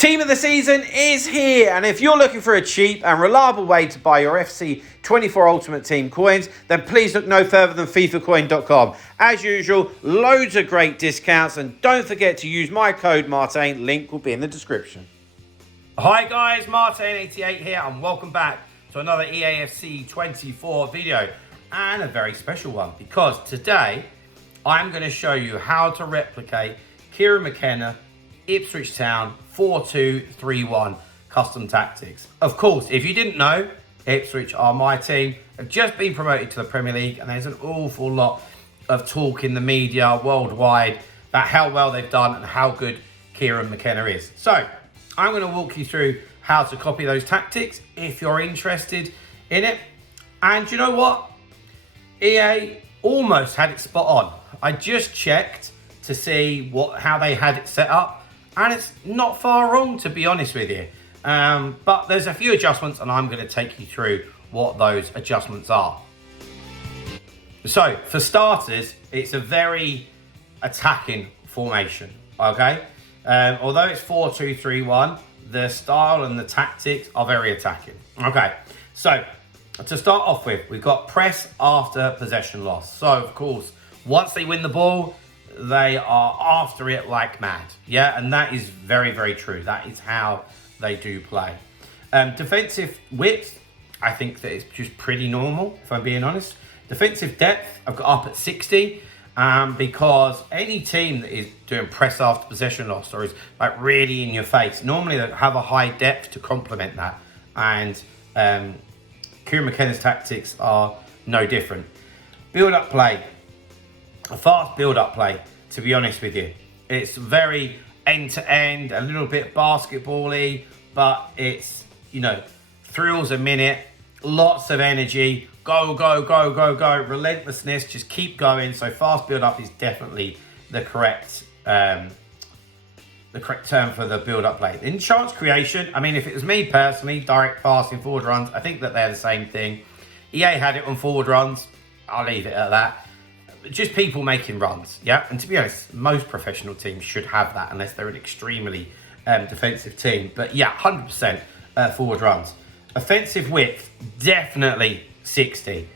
Team of the season is here, and if you're looking for a cheap and reliable way to buy your FC 24 Ultimate Team coins, then please look no further than FIFAcoin.com. As usual, loads of great discounts, and don't forget to use my code Martin. Link will be in the description. Hi guys, Martin88 here, and welcome back to another Eafc 24 video, and a very special one, because today I'm going to show you how to replicate Kieran McKenna Ipswich Town 4-2-3-1 custom tactics. Of course, if you didn't know, Ipswich are my team, have just been promoted to the Premier League, and there's an awful lot of talk in the media worldwide about how well they've done and how good Kieran McKenna is. So I'm going to walk you through how to copy those tactics if you're interested in it. And you know what? EA almost had it spot on. I just checked to see how they had it set up, and it's not far wrong, to be honest with you. But there's a few adjustments, and I'm going to take you through what those adjustments are. So, for starters, it's a very attacking formation, okay? Although it's 4-2-3-1, the style and the tactics are very attacking. Okay, so to start off with, we've got press after possession loss. So, of course, once they win the ball, they are after it like mad. Yeah, and that is very, very true. That is how they do play. Defensive width, I think that it's just pretty normal, if I'm being honest. Defensive depth, I've got up at 60, because any team that is doing press after possession loss or is like really in your face, normally they have a high depth to complement that. And Kieran McKenna's tactics are no different. Build-up play. A fast build-up play, to be honest with you. It's very end-to-end, a little bit basketball-y, but it's, you know, thrills a minute, lots of energy, go, go, go, go, go, relentlessness, just keep going. So fast build-up is definitely the correct term for the build-up play. In chance creation, I mean, if it was me personally, direct passing, forward runs, I think that they're the same thing. EA had it on forward runs. I'll leave it at that. Just people making runs, yeah? And to be honest, most professional teams should have that unless they're an extremely defensive team. But yeah, 100% forward runs. Offensive width, definitely 60.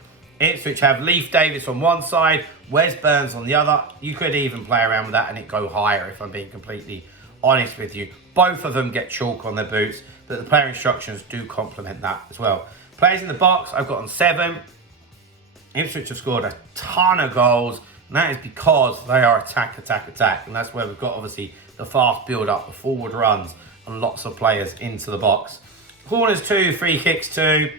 Ipswich have Leif Davis on one side, Wes Burns on the other. You could even play around with that and it go higher, if I'm being completely honest with you. Both of them get chalk on their boots, but the player instructions do complement that as well. Players in the box, I've got on 7. Ipswich have scored a ton of goals, and that is because they are attack, attack, attack. And that's where we've got, obviously, the fast build-up, the forward runs, and lots of players into the box. Corners 2, free kicks 2.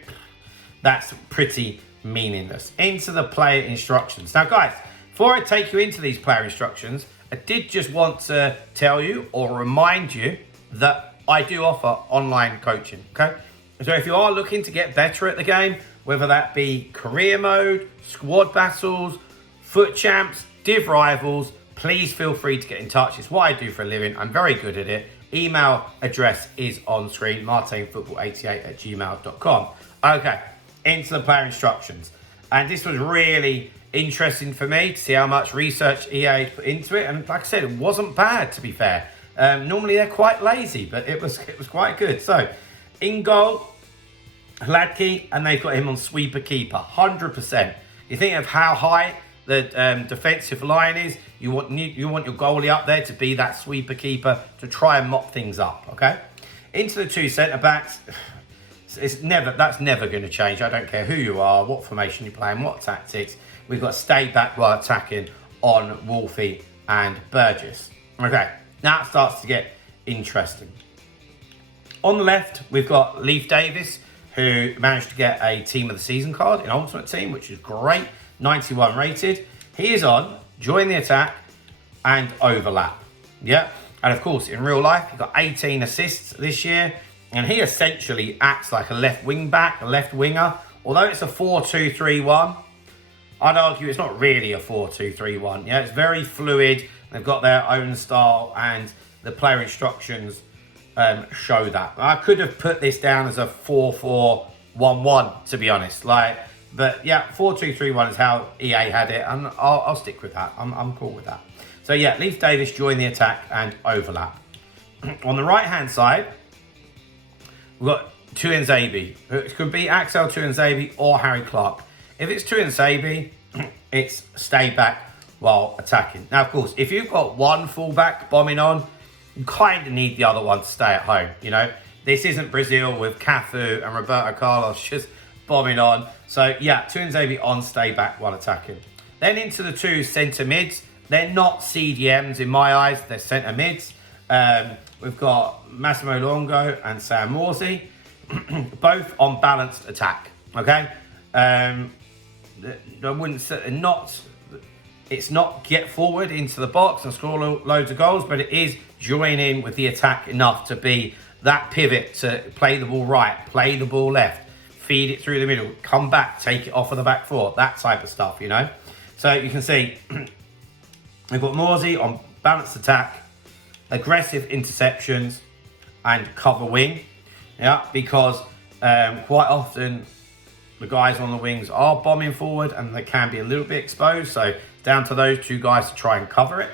That's pretty meaningless. Into the player instructions. Now, guys, before I take you into these player instructions, I did just want to tell you or remind you that I do offer online coaching, okay? So if you are looking to get better at the game, whether that be career mode, squad battles, foot champs, div rivals, please feel free to get in touch. It's what I do for a living. I'm very good at it. Email address is on screen, martinfootball88@gmail.com. Okay, into the player instructions. And this was really interesting for me to see how much research EA put into it. And like I said, it wasn't bad, to be fair. Normally they're quite lazy, but it was quite good. So, in goal, Hladky, and they've got him on sweeper keeper, 100%. You think of how high the defensive line is, you want your goalie up there to be that sweeper keeper to try and mop things up, okay? Into the 2 centre-backs, that's never going to change. I don't care who you are, what formation you're playing, what tactics. We've got stay back while attacking on Wolfie and Burgess. Okay, now it starts to get interesting. On the left, we've got Leif Davis, who managed to get a Team of the Season card in Ultimate Team, which is great, 91 rated. He is on join the attack and overlap. Yeah, and of course, in real life, he got 18 assists this year, and he essentially acts like a left wing back, a left winger. Although it's a 4-2-3-1, I'd argue it's not really a 4-2-3-1. Yeah, it's very fluid. They've got their own style, and the player instructions show that. I could have put this down as a 4-4-1-1, to be honest. But yeah, 4-2-3-1 is how EA had it, and I'll stick with that. I'm cool with that. So yeah, Leif Davis join the attack and overlap. On the right-hand side, we've got Tuanzebe. It could be Axel Tuanzebe or Harry Clark. If it's Tuanzebe, it's stay back while attacking. Now, of course, if you've got one fullback bombing on, you kind of need the other one to stay at home, you know. This isn't Brazil with Cafu and Roberto Carlos just bombing on. So, yeah, Tuanzebe on stay back while attacking. Then into the two centre mids. They're not CDMs in my eyes. They're centre mids. We've got Massimo Longo and Sam Morsey, both on balanced attack, okay? I wouldn't say, it's not get forward into the box and score loads of goals, but it is join in with the attack enough to be that pivot to play the ball right, play the ball left, feed it through the middle, come back, take it off of the back four, that type of stuff, you know? So you can see we've got Morsey on balanced attack, aggressive interceptions, and cover wing. Yeah, because quite often the guys on the wings are bombing forward and they can be a little bit exposed. So down to those two guys to try and cover it.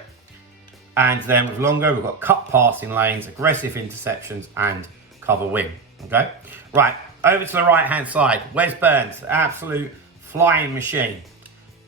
And then with Longo, we've got cut passing lanes, aggressive interceptions, and cover wing. Okay, right, over to the right-hand side. Wes Burns, absolute flying machine.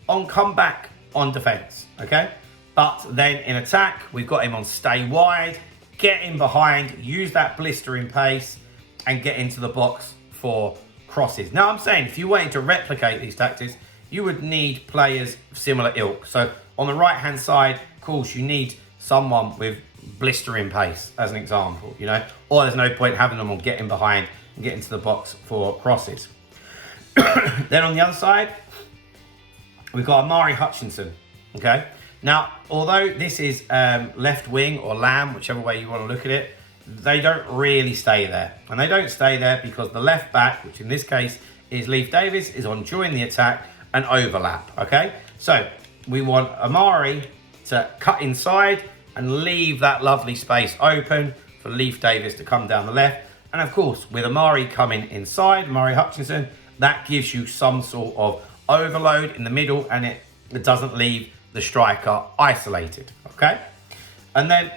On comeback, on defence, okay? But then in attack, we've got him on stay wide, get in behind, use that blistering pace, and get into the box for crosses. Now, I'm saying if you wanted to replicate these tactics, you would need players of similar ilk. So on the right-hand side, of course, you need someone with blistering pace, as an example, you know? Or there's no point having them on getting behind and get into the box for crosses. Then on the other side, we've got Amari Hutchinson, okay? Now, although this is left wing or lamb, whichever way you want to look at it, they don't really stay there. And they don't stay there because the left back, which in this case is Leif Davis, is on join the attack and overlap, okay? So we want Amari to cut inside and leave that lovely space open for Leif Davis to come down the left. And of course, with Amari coming inside, Amari Hutchinson, that gives you some sort of overload in the middle and it doesn't leave the striker isolated, okay? And then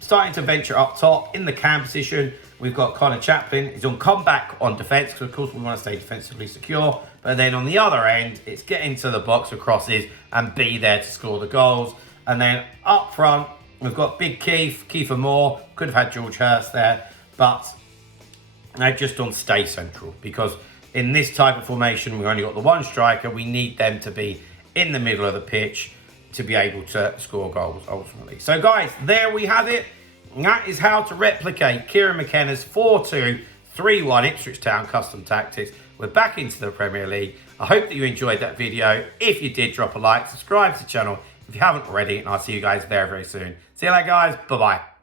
starting to venture up top in the cam position, we've got Connor Chaplin. He's on comeback on defence, because of course we want to stay defensively secure. But then on the other end, it's get into the box with crosses and be there to score the goals. And then up front, we've got Big Keith, Kiefer Moore. Could have had George Hurst there, but they're just on stay central, because in this type of formation, we've only got the one striker. We need them to be in the middle of the pitch to be able to score goals ultimately. So guys, there we have it. And that is how to replicate Kieran McKenna's 4-2-3-1 Ipswich Town custom tactics. We're back into the Premier League. I hope that you enjoyed that video. If you did, drop a like, subscribe to the channel if you haven't already, and I'll see you guys very, very soon. See you later, guys. Bye-bye.